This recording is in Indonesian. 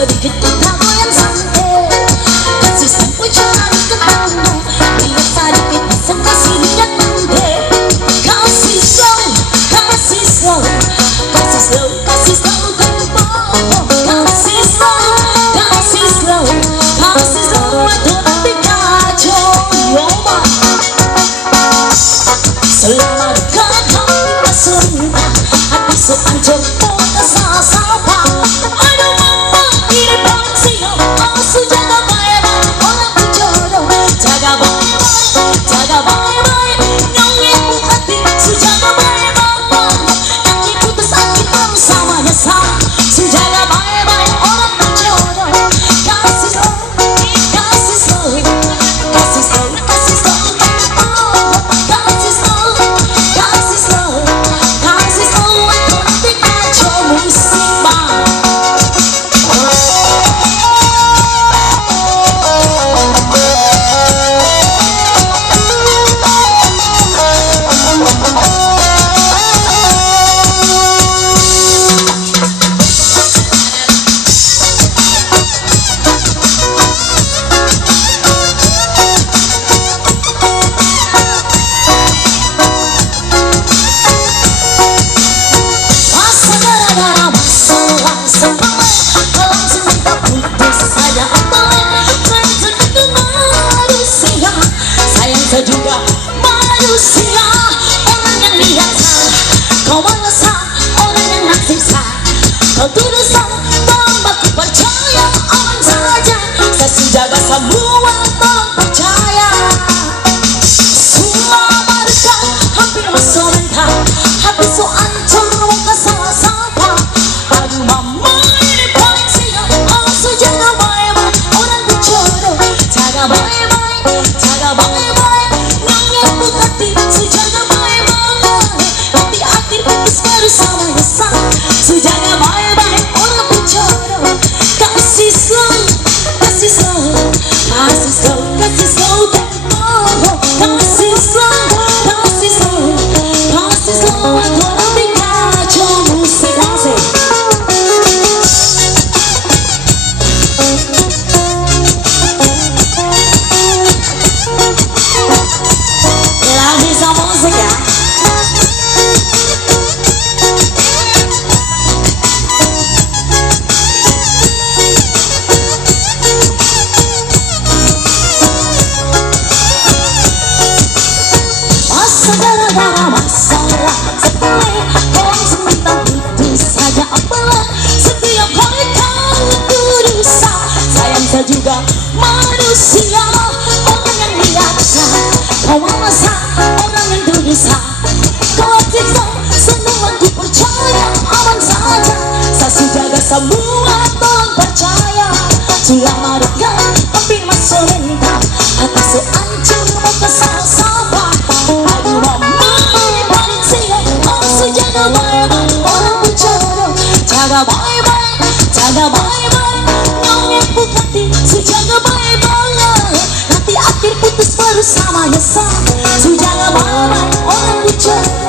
sedikit kita goyang santai. Kasih sampai cari ketemu, biar sedikit bisa kasih lihat nanti. Kasih slow, kasih slow, kasih slow, kasih slow tempo. Kasih slow, kasih slow, kasih slow atau nanti kacau. Yoma, selama dekat hamba serentak, hati seancur muka sasapa. Aduh mama, ini paling siap. Asu jaga baik-baik orang berjodoh. Jaga baik-baik, jaga baik-baik. Nyongin hati, su jaga baik-baik. Nanti putus hati baru sama nyesal. Su jaga baik-baik orang berjodoh. Kasih slow, kasih slow, kasih slow, kasih slow. Kasih slow, kasih slow, kasih slow. Atau nanti kacau musibah. Masa gara-gara masalah sepele, langsung minta putus saja apalagi. Saya juga manusia, sayang saya juga manusia. Orang yang lihat saya, kau merasa orang yang naksir saya. Kau tuduh saya, tanpa ku percaya, aman saja. Saya jaga semua, tolong percaya. Selama dekat, hampir masuk mental, hati so ancur muka sapa. Aduh mama, ini paling siap. Asu jaga baik-baik orang berjodoh. Jaga baik-baik, jaga baik-baik. Nyambut hati, su jaga baik-baik. Nanti akhir putus baru sama nyesal. Su jaga baik-baik orang berjodoh. Kasih slow, kasih slow, kasih slow, kasih slow tempo. Kasih slow, kasih slow, kasih slow. Atau nanti kacau musik asik. Lagi sama musik ya. Masa gara-gara masalah sepele, langsung minta putus saja apalah. Setiap hari kau berusaha, sayang saya juga manusia. Orang yang lihat saya, kau merasa orang yang berusaha. Kau siksa, semua ku percaya, aman saja. Saya jaga semua, tolong percaya. Selama dekat, hampir masuk mental, hati so ancur muka sapa. Aduh mama, ini paling siap. Asu jaga baik-baik orang berjodoh. Jaga baik-baik, jaga baik-baik. Nyongin hati, su jaga baik-baik. Nanti akhir putus baru sama nyesal. Su jaga baik-baik orang berjodoh.